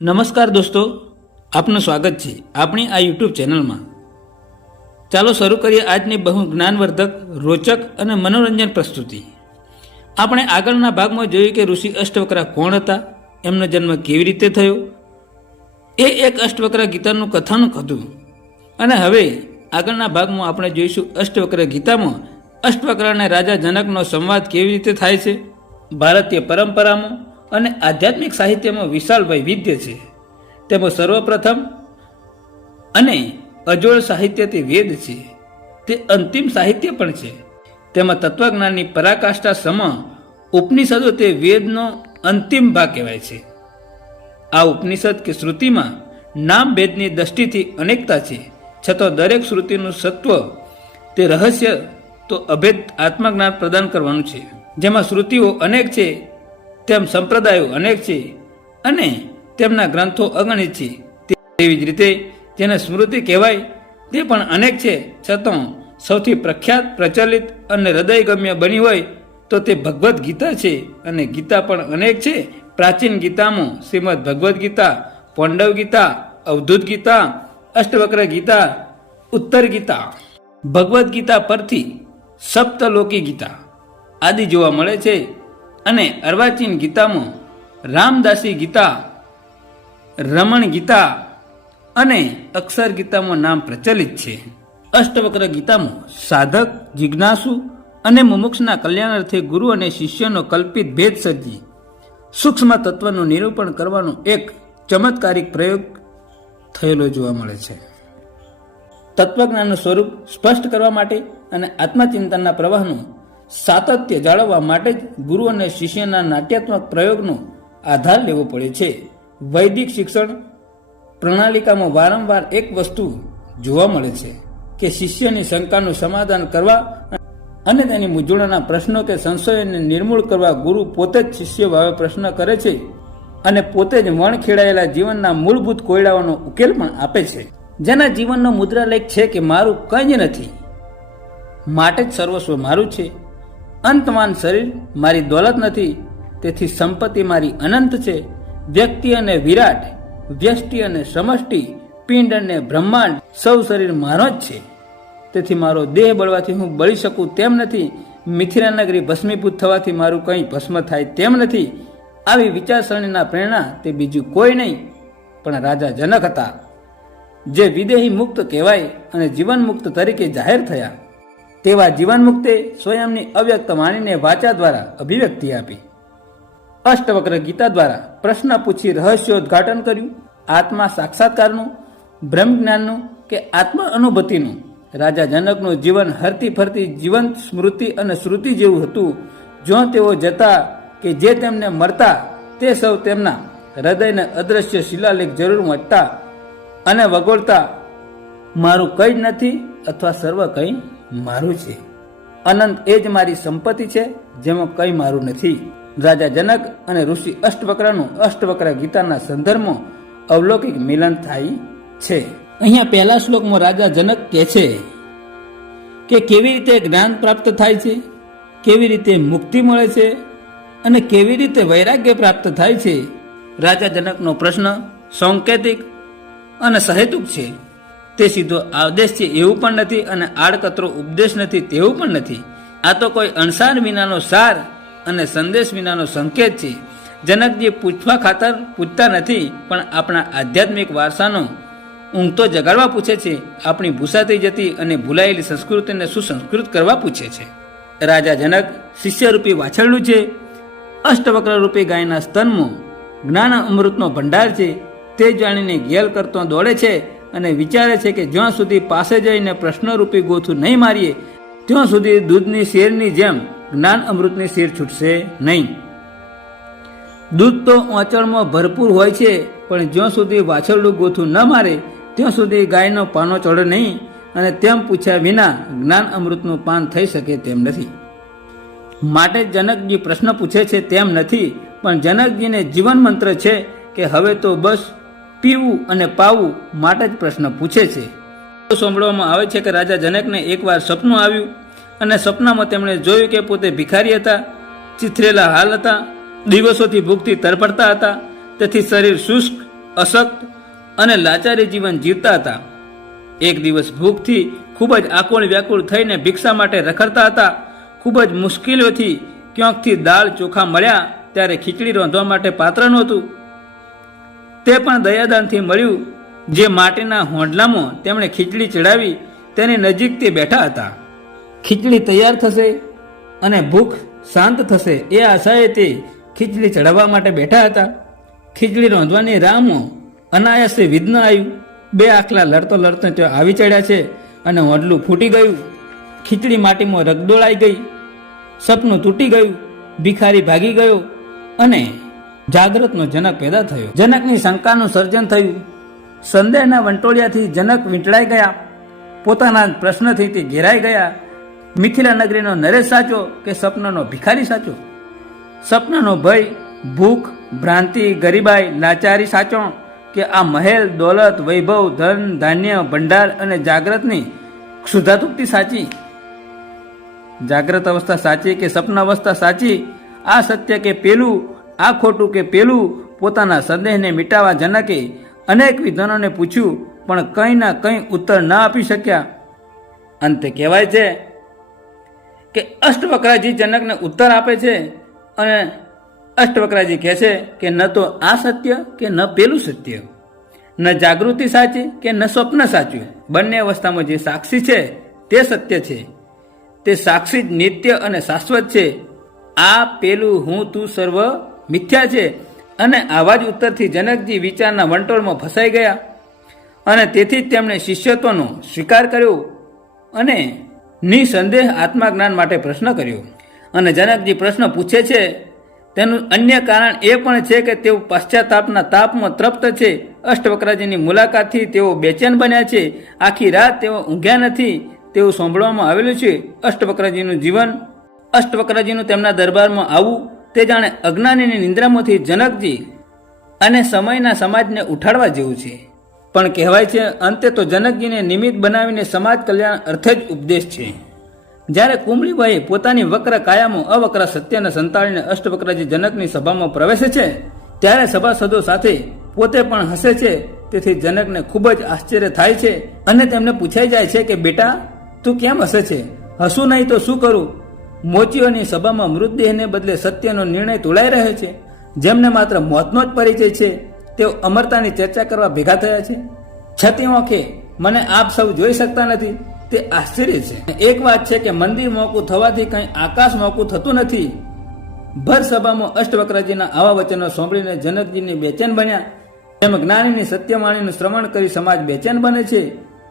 નમસ્કાર દોસ્તો, આપનું સ્વાગત છે આપણી આ યુટ્યુબ ચેનલમાં. ચાલો શરૂ કરીએ આજની બહુ જ્ઞાનવર્ધક, રોચક અને મનોરંજન પ્રસ્તુતિ. આપણે આગળના ભાગમાં જોયું કે ઋષિ અષ્ટવક્રા કોણ હતા, એમનો જન્મ કેવી રીતે થયો, એ એક અષ્ટવક્રા ગીતાનું કથાનક હતું. અને હવે આગળના ભાગમાં આપણે જોઈશું અષ્ટવક્રા ગીતામાં અષ્ટવક્રા અને રાજા જનકનો સંવાદ કેવી રીતે થાય છે. ભારતીય પરંપરામાં અને આધ્યાત્મિક સાહિત્યમાં વિશાળ વૈવિધ્ય છે. તેમાં સર્વપ્રથમ અને અજોડ સાહિત્ય તે વેદ છે. તે અંતિમ સાહિત્ય પણ છે. તેમાં તત્વજ્ઞાનની પરાકાષ્ઠા સમ ઉપનિષદો તે વેદનો અંતિમ ભાગ કહેવાય છે. આ ઉપનિષદ કે શ્રુતિમાં નામ ભેદની દ્રષ્ટિથી અનેકતા છે, છતાં દરેક શ્રુતિનું સત્વ તે રહસ્ય તો અભેદ આત્મજ્ઞાન પ્રદાન કરવાનું છે. જેમાં શ્રુતિઓ અનેક છે તેમ સંપ્રદાયો અનેક છે અને તેમના ગ્રંથો અગણિત છે. તેવી જ રીતે જેને સ્મૃતિ કહેવાય તે પણ અનેક છે, છતાં સૌથી પ્રખ્યાત, પ્રચલિત અને હૃદયગમ્ય બની હોય તો તે ભગવદ્ ગીતા છે. અને ગીતા પણ અનેક છે. પ્રાચીન ગીતામાં શ્રીમદ ભગવદ્ ગીતા, પાંડવ ગીતા, અવધૂત ગીતા, અષ્ટવક્ર ગીતા, ઉત્તર ગીતા, ભગવદ્ ગીતા પરથી સપ્તલોકી ગીતા આદિ જોવા મળે છે. અને અર્વાચીન ગીતામાં રામદાસી ગીતા, રમણ ગીતા અને અક્ષર ગીતામાં નામ પ્રચલિત છે. અષ્ટવક્ર ગીતામાં સાધક, જિજ્ઞાસુ અને મુમુક્ષના કલ્યાણાર્થે ગુરુ અને શિષ્યનો કલ્પિત ભેદ સર્જી સૂક્ષ્મ તત્વનું નિરૂપણ કરવાનો એક ચમત્કારિક પ્રયોગ થયેલો જોવા મળે છે. તત્વજ્ઞાનનું સ્વરૂપ સ્પષ્ટ કરવા માટે અને આત્મચિંતનના પ્રવાહનું સાતત્ય જાળવવા માટે જ ગુરુ અને શિષ્યના નાટ્યાત્મક પ્રયોગનો આધાર લેવો પડે છે. વૈદિક શિક્ષણ પ્રણાલિકામાં વારંવાર એક વસ્તુ જોવા મળે છે કે શિષ્યની શંકાનું સમાધાન કરવા અને તેની મૂંઝવણના પ્રશ્નો કે સંશયોને નિર્મૂળ કરવા ગુરુ પોતે જ શિષ્ય ભાવે પ્રશ્ન કરે છે અને પોતે જ વણખેડાયેલા જીવનના મૂળભૂત કોયડાઓનો ઉકેલ પણ આપે છે. જેના જીવનનો મુદ્રાલેખ છે કે મારું કંઈ જ નથી, માટે જ સર્વસ્વ મારું છે. અંતમાન શરીર મારી દોલત નથી, તેથી સંપત્તિ મારી અનંત છે. વ્યક્તિ અને વિરાટ, વ્યષ્ટિ અને સમષ્ટિ, પિંડ અને બ્રહ્માંડ સૌ શરીર મારો જ છે. તેથી મારો દેહ બળવાથી હું બળી શકું તેમ નથી. મિથિલા નગરી ભસ્મીભૂત થવાથી મારું કંઈ ભસ્મ થાય તેમ નથી. આવી વિચારસરણીના પ્રેરણા તે બીજું કોઈ નહીં પણ રાજા જનક હતા, જે વિદેહી મુક્ત કહેવાય અને જીવન મુક્ત તરીકે જાહેર થયા. તેવા જીવન મુક્તે સ્વયંની અવ્યક્ત વાણીને વાચા દ્વારા અભિવ્યક્તિ આપી. અષ્ટવક્ર ગીતા દ્વારા પ્રશ્ન પૂછી રહસ્યોદ્ઘાટન કર્યું. આત્મા સાક્ષાત્કારનું, બ્રહ્મ જ્ઞાનનું કે આત્મ અનુભૂતિનું રાજા જનકનું જીવન હરતી ફરતી જીવંત સ્મૃતિ અને શ્રુતિ જેવું હતું. જો તેઓ જતા કે જે તેમને મળતા તે સૌ તેમના હૃદયને અદ્રશ્ય શિલાલેખ જરૂર વાંચતા અને વગોળતા, મારું કંઈ જ નથી અથવા સર્વ કંઈ મારું છે. અનંત એ જ મારી સંપત્તિ છે, જેમાં કંઈ મારું નથી. રાજા જનક અને ઋષિ અષ્ટવક્રનું અષ્ટવક્ર ગીતાના સંદર્ભમાં અવલૌકિક મિલન થાય છે. અહીંયા પહેલા શ્લોકમાં રાજા જનક કહે છે કે કેવી રીતે જ્ઞાન પ્રાપ્ત થાય છે, કેવી રીતે મુક્તિ મળે છે અને કેવી રીતે વૈરાગ્ય પ્રાપ્ત થાય છે. રાજા જનકનો પ્રશ્ન સાંકેતિક અને સહેતુક છે. તે સીધો આદેશ છે એવું પણ નથી અને આડકતરો ઉપદેશ નથી તેવું પણ નથી. આ તો કોઈ અણસાર વિનાનો સાર અને સંદેશ વિનાનો સંકેત છે. જનકજી પૂછવા ખાતર પૂછતા નથી, પણ આપણા આધ્યાત્મિક વારસાનો ઊંઘતો જગાડવા પૂછે છે. આપણી ભૂસાતી જતી અને ભૂલાયેલી સંસ્કૃતિને સુસંસ્કૃત કરવા પૂછે છે. રાજા જનક શિષ્યરૂપી વાછરડું છે. અષ્ટવક્ર રૂપી ગાયના સ્તનમાં જ્ઞાન અમૃતનો ભંડાર છે. તે જાણીને ઘેલ કરતો દોડે છે અને વિચારે છે કે જ્યાં સુધી પાસે જઈને પ્રશ્નરૂપી ગોથું નહીં મારીએ ત્યાં સુધી દૂધની શેરની જેમ જ્ઞાન અમૃતની શેર છૂટશે નહીં. દૂધ તો આંચળમાં ભરપૂર હોય છે, પણ જ્યાં સુધી વાછરડું ગોથું ન મારે ત્યાં સુધી ગાયનો પાનો ચડે નહીં અને તેમ પૂછ્યા વિના જ્ઞાન અમૃતનું પાન થઈ શકે તેમ નથી. માટે જનકજી પ્રશ્ન પૂછે છે તેમ નથી, પણ જનકજીને જીવન મંત્ર છે કે હવે તો બસ પીવું અને પાવું માટે જ પ્રશ્ન પૂછે છે. સાંભળવામાં આવે છે કે રાજા જનકને એકવાર સપનું આવ્યું અને સપનામાં તેમણે જોયું કે પોતે ભિખારી હતા, ચીથરેલા હાલ હતા, દિવસોથી ભૂખથી તરફડતા હતા. તેથી શરીર શુષ્ક અશક્ત અને લાચારી જીવન જીવતા હતા. એક દિવસ ભૂખથી ખૂબ જ આકુળ વ્યાકુળ થઈને ભિક્ષા માટે રખડતા હતા. ખૂબ જ મુશ્કેલીઓથી ક્યાંકથી દાળ ચોખા મળ્યા ત્યારે ખીચડી રાંધવા માટે પાત્ર નહોતું. તે પણ દયાદાનથી મળ્યું. જે માટીના હોંડલામાં તેમણે ખીચડી ચડાવી તેની નજીક તે બેઠા હતા. ખીચડી તૈયાર થશે અને ભૂખ શાંત થશે એ આશાએ તે ખીચડી ચડાવવા માટે બેઠા હતા. ખીચડી રાંધવાની રાહમાં અનાયાસે વિઘ્ન આવ્યું. બે આખલા લડતો લડતો ત્યાં આવી ચડ્યા છે અને હોંડલું ફૂટી ગયું. ખીચડી માટીમાં રગદોળાઈ ગઈ. સપનું તૂટી ગયું. ભિખારી ભાગી ગયો અને જાગ્રતનો જનક પેદા થયો. જનકની શંકાનું સર્જન થયું. સંદેહના વંટોળિયાથી જનક વીંટળાઈ ગયા. પોતાના પ્રશ્નથી તે ઘેરાઈ ગયા. મિથિલા નગરીનો નરેશ સાચો કે સપનાનો ભિખારી સાચો? સપનાનો ભય, ભૂખ, ભ્રાંતિ, ગરીબાઈ, લાચારી સાચો કે આ મહેલ, દોલત, વૈભવ, ધન, ધાન્ય, ભંડાર અને જાગ્રતની ક્ષુધાતુક્તિ સાચી? જાગ્રત અવસ્થા સાચી કે સપના અવસ્થા સાચી? આ સત્ય કે પેલું, આ ખોટું કે પેલું? પોતાના સંદેહને મિટાવવા જનકે અનેક વિદ્વાનોને પૂછ્યું, પણ કંઈ ના કંઈ ઉત્તર ન આપી શક્યા. અંતે કહેવાય છે કે અષ્ટવક્રાજી જનકને ઉત્તર આપે છે અને અષ્ટવક્રાજી કહે છે કે ન તો આ સત્ય કે ન પેલું સત્ય, ન જાગૃતિ સાચી કે ન સ્વપ્ન સાચું. બંને અવસ્થામાં જે સાક્ષી છે તે સત્ય છે. તે સાક્ષી જ નિત્ય અને શાશ્વત છે. આ પેલું હું તું સર્વ મિથ્યા છે. અને આવા જ ઉત્તરથી જનકજી વિચારના વંટોળમાં ફસાઈ ગયા અને તેથી જ તેમણે શિષ્યત્વનો સ્વીકાર કર્યો અને નિસંદેહ આત્મજ્ઞાન માટે પ્રશ્ન કર્યો. અને જનકજી પ્રશ્ન પૂછે છે તેનું અન્ય કારણ એ પણ છે કે તેઓ પશ્ચાતાપના તાપમાં તૃપ્ત છે. અષ્ટવક્રાજીની મુલાકાતથી તેઓ બેચેન બન્યા છે. આખી રાત તેઓ ઊંઘ્યા નથી તેવું સાંભળવામાં આવેલું છે. અષ્ટવક્રાજીનું જીવન, અષ્ટવક્રાજીનું તેમના દરબારમાં આવવું તે જાણે અજ્ઞાનીની નિંદ્રામાંથી જનકજી અને સમયના સમાજને ઉઠાડવા જેવું છે. પણ કહેવાય છે અંતે તો જનકજીને નિમિત્ત બનાવીને સમાજ કલ્યાણ અર્થે જ ઉપદેશ છે. જ્યારે કુંબળીબાઈ પોતાની વક્ર કાયામાં અવક્ર સત્યને સંતાડીને અષ્ટવક્રાજી જનકની સભામાં પ્રવેશે છે ત્યારે સભાસદો સાથે પોતે પણ હસે છે. તેથી જનકને ખૂબ જ આશ્ચર્ય થાય છે અને તેમને પૂછાઈ જાય છે કે બેટા તું કેમ હસે છે? હસું નહીં તો શું કરું? મોચીઓની સભામાં મૃતદેહને બદલે સત્યનો નિર્ણય તોળાઈ રહ્યો છે. જેમને માત્ર મોતનો જ પરિચય છે તેઓ અમરતાની ચર્ચા કરવા ભેગા થયા છે. છતી આંખે મને આપ સૌ જોઈ શકતા નથી તે આશ્ચર્ય છે. એક વાત છે કે મંદિર મોકું થવાથી કંઈ આકાશ મોકું થતું નથી. ભર સભામાં અષ્ટવક્રાજીના આવા વચનો સાંભળીને જનકજીને બેચેન બન્યા. એમ જ્ઞાનીની સત્યવાણીનું શ્રવણ કરી સમાજ બેચેન બને છે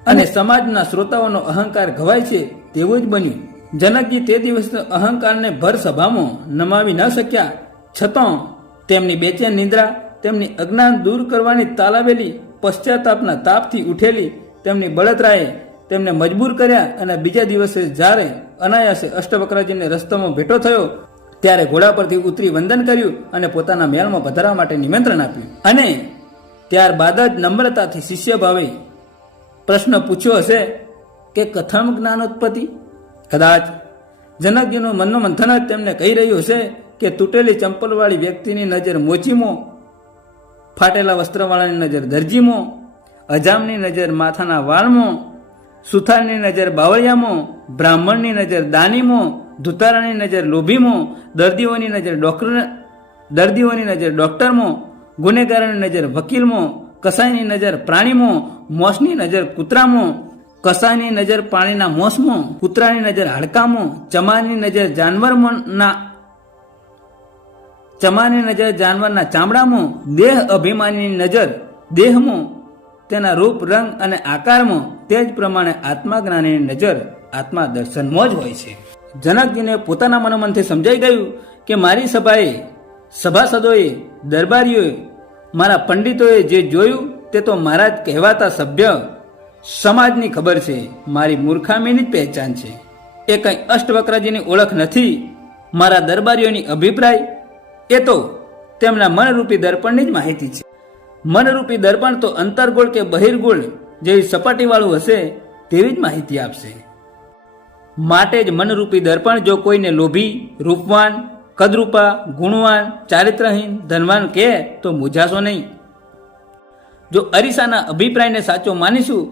અને સમાજના શ્રોતાઓનો અહંકાર ઘવાય છે તેવું જ બન્યું. જનકજી તે દિવસના અહંકારને ભર સભામાં નમાવી ન શક્યા. છતાં તેમની બેચેન નિંદ્રા, તેમની અજ્ઞાન દૂર કરવાની તાલાવેલી પશ્ચાતાપના તાપથી ઉઠેલી તેમની બળતરાએ તેમને મજબૂર કર્યા અને બીજા દિવસે જ્યારે અનાયાસે અષ્ટવક્રાજીને રસ્તામાં ભેટો થયો ત્યારે ઘોડા પરથી ઉતરી વંદન કર્યું અને પોતાના મહેલમાં પધારવા માટે નિમંત્રણ આપ્યું. અને ત્યારબાદ જ નમ્રતાથી શિષ્ય ભાવે પ્રશ્ન પૂછ્યો હશે કે કથમ જ્ઞાનોત્પત્તિ? કદાચ જનકજીનું મનનું મંથન જ તેમને કહી રહ્યું હશે કે તૂટેલી ચંપલવાળી વ્યક્તિની નજર મોચીમાં, ફાટેલા વસ્ત્રવાળાની નજર દરજીમાં, અજામની નજર માથાના વાળમાં, સુથારની નજર બાવળિયામાં, બ્રાહ્મણની નજર દાનીમાં, ધુતારાની નજર લોભીમાં, દર્દીઓની નજર ડોક્ટરમાં, ગુનેગારોની નજર વકીલમાં, કસાઈની નજર પ્રાણીમાં, મોસની નજર કૂતરામાં, કસાઈની નજર પાણીના મોસમાં, કૂતરાની નજર હાડકામાં, ચમાની નજર જાનવરના ચામડામાં, દેહ અભિમાનીની નજર દેહમાં, તેના રૂપ, રંગ અને આકારમાં, તે જ પ્રમાણે આત્માજ્ઞાનીની નજર આત્મા દર્શનમાં જ હોય છે. જનકજીને પોતાના મનોમનથી સમજાઈ ગયું કે મારી સભાસદોએ, દરબારીઓએ, મારા પંડિતોએ જે જોયું તે તો મારા જ કહેવાતા સભ્ય સમાજની ખબર છે. મારી મૂર્ખામીની જ પહેચાન છે. એ કંઈ અષ્ટવક્રાજીની ઓળખ નથી. મારા દરબારીઓની અભિપ્રાય એ તો તેમના મનરૂપી દર્પણની જ માહિતી છે. મનરૂપી દર્પણ તો અંતર્ગોળ કે બહિર્ગોળ જેવી સપાટીવાળું હશે તેવી જ માહિતી આપશે. માટે જ મનરૂપી દર્પણ જો કોઈને લોભી, રૂપવાન, કદરૂપા, ગુણવાન, ચારિત્રહીન, ધનવાન કહે તો મૂંઝાશો નહીં. જો અરીસાના અભિપ્રાયને સાચો માનીશું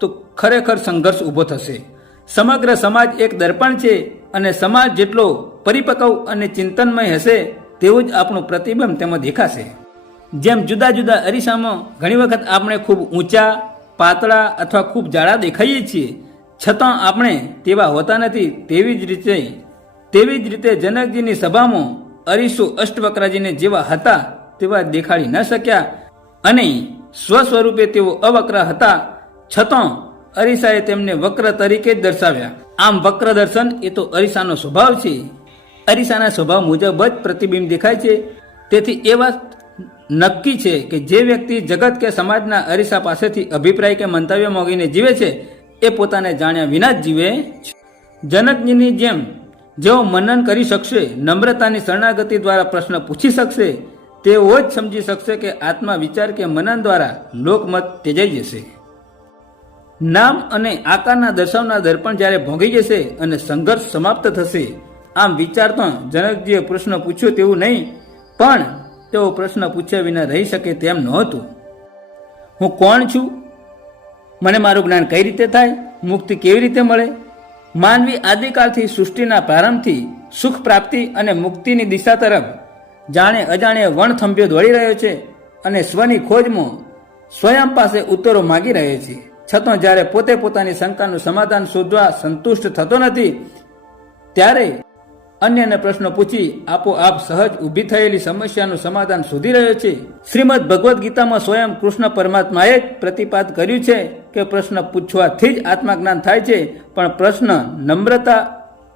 તો ખરેખર સંઘર્ષ ઊભો થશે. સમગ્ર સમાજ એક દર્પણ છે અને સમાજ જેટલો પરિપક્વ અને ચિંતનમય હશે તેવું જ આપણું પ્રતિબિંબ તેમાં દેખાશે. જેમ જુદા જુદા અરીસામાં ઘણી વખત આપણે ખૂબ ઊંચા, પાતળા અથવા ખૂબ જાડા દેખાઈએ છીએ, છતાં આપણે તેવા હોતા નથી. તેવી જ રીતે જનકજીની સભામાં અરીસો અષ્ટવક્રાજીને જેવા હતા તેવા દેખાડી ન શક્યા અને સ્વસ્વરૂપે તેઓ અવક્ર હતા, છતાં અરીસાએ તેમને વક્ર તરીકે જ દર્શાવ્યા. આમ વક્ર દર્શન એ તો અરીસાનો સ્વભાવ છે. અરીસાના સ્વભાવ મુજબ જ પ્રતિબિંબ દેખાય છે. તેથી એ વાત નક્કી છે કે જે વ્યક્તિ જગત કે સમાજના અરીસા પાસેથી અભિપ્રાય કે મંતવ્ય મોગીને જીવે છે એ પોતાને જાણ્યા વિના જ જીવે છે. જનકજીની જેમ જેઓ મનન કરી શકશે, નમ્રતાની શરણાગતિ દ્વારા પ્રશ્ન પૂછી શકશે, તેઓ જ સમજી શકશે કે આત્મા વિચાર કે મનન દ્વારા લોકમત તેજાઈ જશે. નામ અને આકારના દર્શાવનાર દર્પણ જ્યારે ભોગી જશે અને સંઘર્ષ સમાપ્ત થશે. આમ વિચારતા જનકજીએ પ્રશ્ન પૂછ્યો તેવું નહીં, પણ તેઓ પ્રશ્ન પૂછ્યા વિના રહી શકે તેમ નહોતું. હું કોણ છું? મને મારું જ્ઞાન કઈ રીતે થાય? મુક્તિ કેવી રીતે મળે? માનવી આદિકાળથી સૃષ્ટિના પ્રારંભથી સુખ પ્રાપ્તિ અને મુક્તિની દિશા તરફ જાણે અજાણે વણથંભ્યો દોડી રહ્યો છે અને સ્વની ખોજમાં સ્વયં પાસે ઉત્તરો માગી રહ્યો છે. છતાં જ્યારે પોતે પોતાની શંકાનું સમાધાન શોધવા સંતુષ્ટ થતો નથી, ત્યારે અન્યને પ્રશ્નો પૂછી આપોઆપ સહજ ઊભી થયેલી સમસ્યાનું સમાધાન શોધી રહ્યો છે. શ્રીમદ ભગવદ્ ગીતામાં સ્વયં કૃષ્ણ પરમાત્માએ જ પ્રતિપાદ કર્યું છે કે પ્રશ્ન પૂછવાથી જ આત્મજ્ઞાન થાય છે, પણ પ્રશ્ન નમ્રતા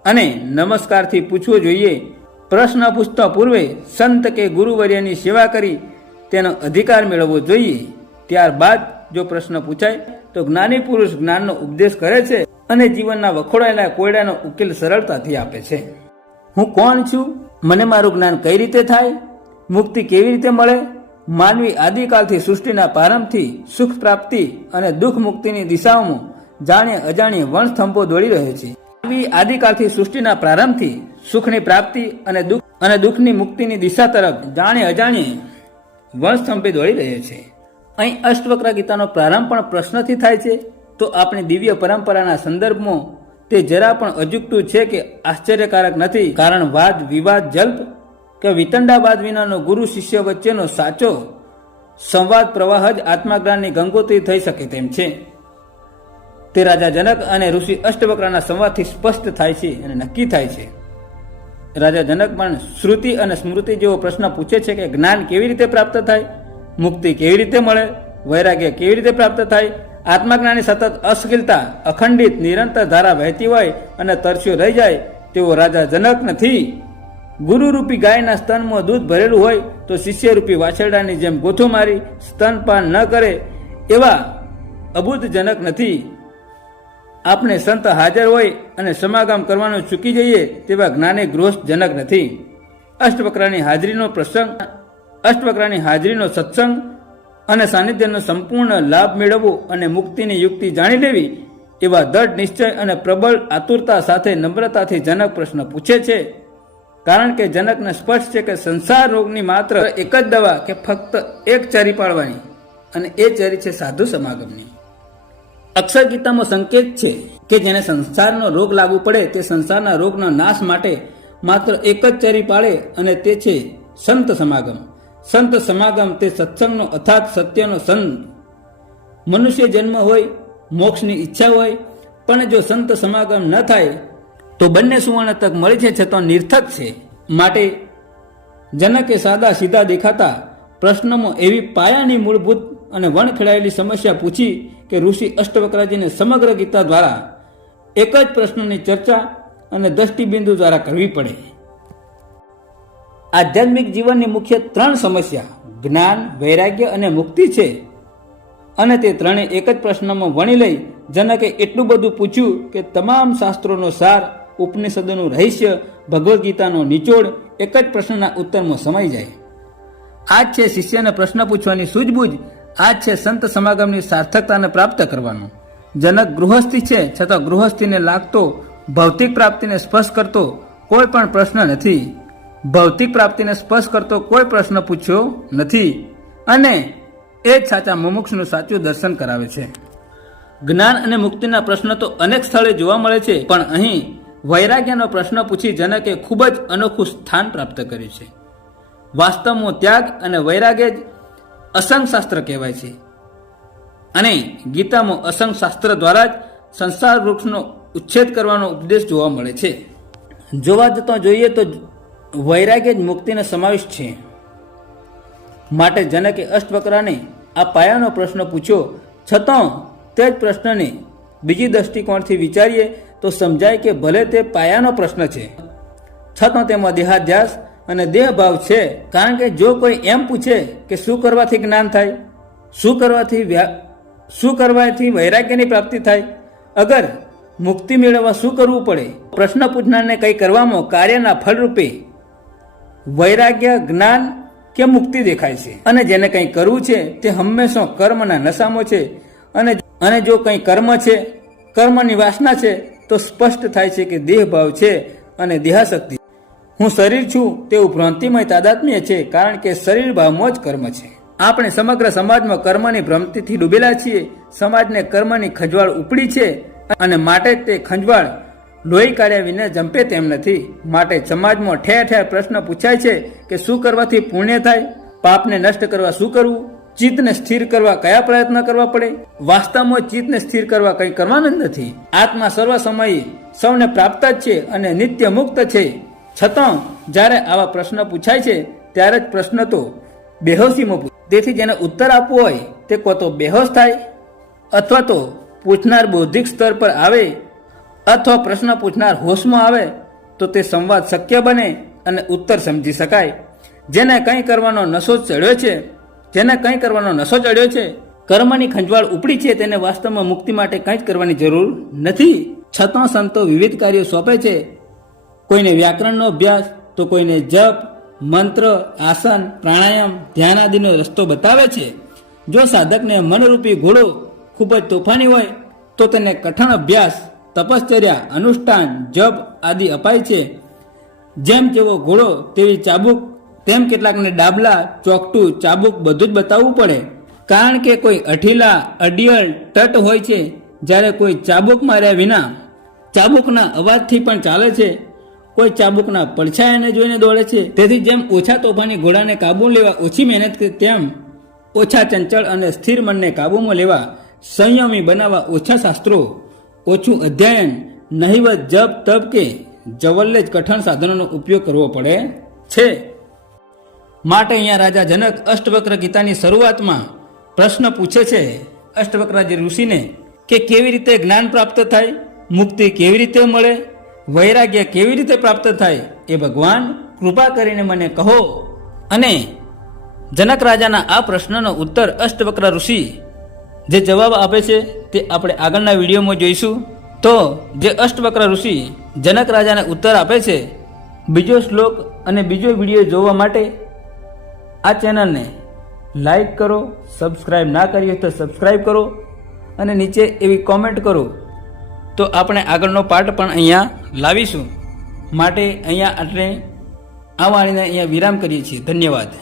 અને નમસ્કારથી પૂછવો જોઈએ. પ્રશ્ન પૂછતા પૂર્વે સંત કે ગુરુવર્યની સેવા કરી તેનો અધિકાર મેળવવો જોઈએ. ત્યારબાદ જો પ્રશ્ન પૂછાય તો જ્ઞાની પુરુષ જ્ઞાનનો ઉપદેશ કરે છે અને જીવનના વખોડાયેલા કોયડાનો ઉકેલ સરળતાથી આપે છે. હું કોણ છું? મને મારું જ્ઞાન કઈ રીતે થાય? મુક્તિ કેવી રીતે મળે? માનવી આદિકાળથી સૃષ્ટિના પ્રારંભથી સુખ પ્રાપ્તિ અને દુઃખ મુક્તિની દિશાઓમાં જાણે અજાણીએ વણસ્તંભો દોડી રહ્યો છે. માનવી આદિકાળથી સૃષ્ટિના પ્રારંભથી સુખની પ્રાપ્તિ અને દુઃખની મુક્તિની દિશા તરફ જાણે અજાણીએ વણસ્તંભે દોડી રહ્યો છે. અહીં અષ્ટવક્ર ગીતાનો પ્રારંભ પણ પ્રશ્નથી થાય છે, તો આપણી દિવ્ય પરંપરાના સંદર્ભમાં તે જરા પણ અજુકતું છે કે આશ્ચર્યકારક નથી. કારણ વાદ વિવાદ જલ્પ કે વિતંડાવાદ વિનાનો ગુરુ શિષ્ય વચ્ચેનો સાચો સંવાદ પ્રવાહ જ આત્માજ્ઞાનની ગંગોત્રી થઈ શકે તેમ છે. તે રાજા જનક અને ઋષિ અષ્ટવક્રના સંવાદથી સ્પષ્ટ થાય છે અને નક્કી થાય છે. રાજા જનક પણ શ્રુતિ અને સ્મૃતિ જેવો પ્રશ્ન પૂછે છે કે જ્ઞાન કેવી રીતે પ્રાપ્ત થાય? મુક્તિ કેવી રીતે મળે? વૈરાગ્ય કેવી રીતે પ્રાપ્ત થાય? આત્મજ્ઞાની સતત અશ્લીલતા અખંડિત નિરંતર ધારા વહેતી હોય અને તરસ્યો રહી જાય તેવો રાજા જનક નથી. ગુરુરૂપી ગાયના સ્તનમાં દૂધ ભરેલું હોય તો શિષ્યરૂપી વાછરડાની જેમ ગોથું મારી સ્તનપાન ન કરે એવા અબુદ્ધ જનક નથી. આપણે સંત હાજર હોય અને સમાગમ કરવાનું ચૂકી જઈએ તેવા જ્ઞાની ગૃહસ્થ જનક નથી. અષ્ટવક્રની હાજરીનો સત્સંગ અને સાનિધ્યનો સંપૂર્ણ લાભ મેળવવો અને મુક્તિની યુક્તિ જાણી લેવી એવા દ્રઢ નિશ્ચય અને પ્રબળ આતુરતા સાથે નમ્રતાથી જનક પ્રશ્ન પૂછે છે. કારણ કે જનકને સ્પષ્ટ છે કે સંસાર રોગની માત્ર એક જ દવા કે ફક્ત એક ચરી પાડવાની, અને એ ચરી છે સાધુ સમાગમની. અક્ષર ગીતામાં સંકેત છે કે જેને સંસારનો રોગ લાગુ પડે તે સંસારના રોગનો નાશ માટે માત્ર એક જ ચરી પાડે અને તે છે સંત સમાગમ. સંત સમાગમ તે સત્સંગનો અથાત સત્યનો સંત. મનુષ્ય જન્મ હોય, મોક્ષની ઈચ્છા હોય, પણ જો સંત સમાગમ ન થાય તો બંને સુવર્ણ તક મળી છે છતાં નિર્થક છે. માટે જનકે સાદા સીધા દેખાતા પ્રશ્નમાં એવી પાયાની મૂળભૂત અને વણખેડાયેલી સમસ્યા પૂછી કે ઋષિ અષ્ટવક્રજીને સમગ્ર ગીતા દ્વારા એક જ પ્રશ્નની ચર્ચા અને દ્રષ્ટિબિંદુ દ્વારા કરવી પડે. આધ્યાત્મિક જીવનની મુખ્ય 3 સમસ્યા જ્ઞાન, વૈરાગ્ય અને મુક્તિ છે, અને તે ત્રણે એક જ પ્રશ્નમાં વણી લઈ જનકે એટલું બધું પૂછ્યું કે તમામ શાસ્ત્રોનો સાર, ઉપનિષદોનું રહસ્ય, ભગવદ્ ગીતાનો નિચોડ એક જ પ્રશ્નના ઉત્તરમાં સમાઈ જાય. આ જ છે શિષ્યને પ્રશ્ન પૂછવાની સૂઝબૂઝ. આ જ છે સંત સમાગમની સાર્થકતાને પ્રાપ્ત કરવાનું. જનક ગૃહસ્થી છે, છતાં ગૃહસ્થીને લાગતો ભૌતિક પ્રાપ્તિને સ્પર્શ કરતો કોઈ પણ પ્રશ્ન નથી. ભૌતિક પ્રાપ્તિને સ્પર્શ કરતો કોઈ પ્રશ્ન પૂછ્યો નથી, અને એ જ સાચા મુમુક્ષનું સાચું દર્શન કરાવે છે. જ્ઞાન અને મુક્તિના પ્રશ્ન તો અનેક સ્થળે જોવા મળે છે, પણ અહીં વૈરાગ્યનો પ્રશ્ન પૂછી જનકે ખૂબ જ અનોખું સ્થાન પ્રાપ્ત કર્યું છે. વાસ્તવમાં ત્યાગ અને વૈરાગ્ય જ અસંગ શાસ્ત્ર કહેવાય છે, અને ગીતામાં અસંગ શાસ્ત્ર દ્વારા જ સંસાર વૃક્ષનો ઉચ્છેદ કરવાનો ઉપદેશ જોવા મળે છે. જોવા જતાં જોઈએ તો વૈરાગ્ય જ મુક્તિનો સમાવેશ છે. માટે જનકે અષ્ટવક્રાને આ પાયાનો પ્રશ્ન પૂછ્યો, છતાં તે જ પ્રશ્નને બીજી દ્રષ્ટિકોણથી વિચારીએ તો સમજાય કે ભલે તે પાયાનો પ્રશ્ન છે, છતાં તેમાં દેહાધ્યાસ અને દેહભાવ છે. કારણ કે જો કોઈ એમ પૂછે કે શું કરવાથી જ્ઞાન થાય, શું કરવાથી વૈરાગ્યની પ્રાપ્તિ થાય, અગર મુક્તિ મેળવવા શું કરવું પડે, પ્રશ્ન પૂછનારને કંઈ કરવામાં કાર્યના ફળરૂપે વૈરાગ્ય, જ્ઞાન કે મુક્તિ દેખાય છે. અને જેને કંઈ કરવું છે તે હંમેશા કર્મના નશામાં છે, અને જો કંઈ કર્મ છે, કર્મની વાસના છે, તો સ્પષ્ટ થાય છે કે દેહભાવ છે અને દેહાશક્તિ. હું શરીર છું તેવું ભ્રાંતિમય તાદાત્મ્ય છે, કારણ કે શરીર ભાવમાં જ કર્મ છે. આપણે સમગ્ર સમાજમાં કર્મની ભ્રાંતિથી ડૂબેલા છીએ. સમાજને કર્મની ખંજવાળ ઉપડી છે, અને માટે તે ખંજવાળ લોહી કાઢ્યા વિના જંપે તેમ નથી. માટે સમાજમાં ઠેર ઠેર પ્રશ્ન પૂછાય છે કે શું કરવાથી પુણ્ય થાય, પાપને નષ્ટ કરવા શું કરવું, ચિત્તને સ્થિર કરવા કયા પ્રયત્ન કરવા પડે. વાસ્તવમાં ચિત્તને સ્થિર કરવા કંઈ કરવાનું જ નથી. આત્મા સર્વ સમયે સૌને પ્રાપ્ત જ છે અને નિત્ય મુક્ત છે. છતાં જ્યારે આવા પ્રશ્ન પૂછાય છે ત્યારે જ પ્રશ્ન તો બેહોશીમાં પૂછે. તેથી જેને ઉત્તર આપવો હોય તે કો તો બેહોશ થાય, અથવા તો પૂછનાર બૌદ્ધિક સ્તર પર આવે, અથવા પ્રશ્ન પૂછનાર હોશમાં આવે, તો તે સંવાદ શક્ય બને અને ઉત્તર સમજી શકાય. જેને કંઈ કરવાનો નશો ચડ્યો છે, કર્મની ખંજવાળ ઉપડી છે, તેને વાસ્તવમાં મુક્તિ માટે કંઈ જ કરવાની જરૂર નથી. છતાં સંતો વિવિધ કાર્યો સોંપે છે. કોઈને વ્યાકરણનો અભ્યાસ, તો કોઈને જપ, મંત્ર, આસન, પ્રાણાયામ, ધ્યાન આદિનો રસ્તો બતાવે છે. જો સાધકને મનરૂપી ઘોડો ખૂબ જ તોફાની હોય તો તેને કઠણ અભ્યાસ, તપશ્ચર્યા, અનુષ્ઠાન, જપ આદિ અપાય છે. જેમ જેવો ઘોડો તેવી ચાબુક, તેમ કેટલાકને ડાબલા, ચોકટું, ચાબુક બધું જ બતાવવું પડે. કારણ કે કોઈ અઠીલા, અડિયળ, તટ હોય છે, જ્યારે કોઈ ચાબુક માર્યા વિના ચાબુકના અવાજથી પણ ચાલે છે. કોઈ ચાબુકના પડછાયાને જોઈને દોડે છે. તેથી જેમ ઓછા તોફાની ઘોડાને કાબુ લેવા ઓછી મહેનત કરે, તેમ ઓછા ચંચળ અને સ્થિર મનને કાબૂમાં લેવા, સંયમી બનાવવા ઓછા શાસ્ત્રો, ઓછું અધ્યયન, નહિવત જપ, તપ કે જવલ્લે જ કઠણ સાધનોનો ઉપયોગ કરવો પડે છે. માટે અહીંયા રાજા જનક અષ્ટવક્ર ગીતાની શરૂઆતમાં પ્રશ્ન પૂછે છે અષ્ટવક્રાજી ઋષિને કે કેવી રીતે જ્ઞાન પ્રાપ્ત થાય, મુક્તિ કેવી રીતે મળે, વૈરાગ્ય કેવી રીતે પ્રાપ્ત થાય, એ ભગવાન કૃપા કરીને મને કહો. અને જનક રાજાના આ પ્રશ્નનો ઉત્તર અષ્ટવક્ર ઋષિ જે જવાબ આપે છે તે આપણે આગળના વિડીયોમાં જોઈશું. તો જે અષ્ટવક્ર ઋષિ જનક રાજાને ઉત્તર આપે છે, બીજો શ્લોક અને બીજો વિડીયો જોવા માટે આ ચેનલને લાઈક કરો, સબસ્ક્રાઈબ ના કરી હોય તો સબસ્ક્રાઈબ કરો, અને નીચે એવી કોમેન્ટ કરો તો આપણે આગળનો પાર્ટ પણ અહીંયા લાવીશું. માટે અહીંયા આપણે આ વાણીને અહીંયા વિરામ કરીએ છીએ. ધન્યવાદ.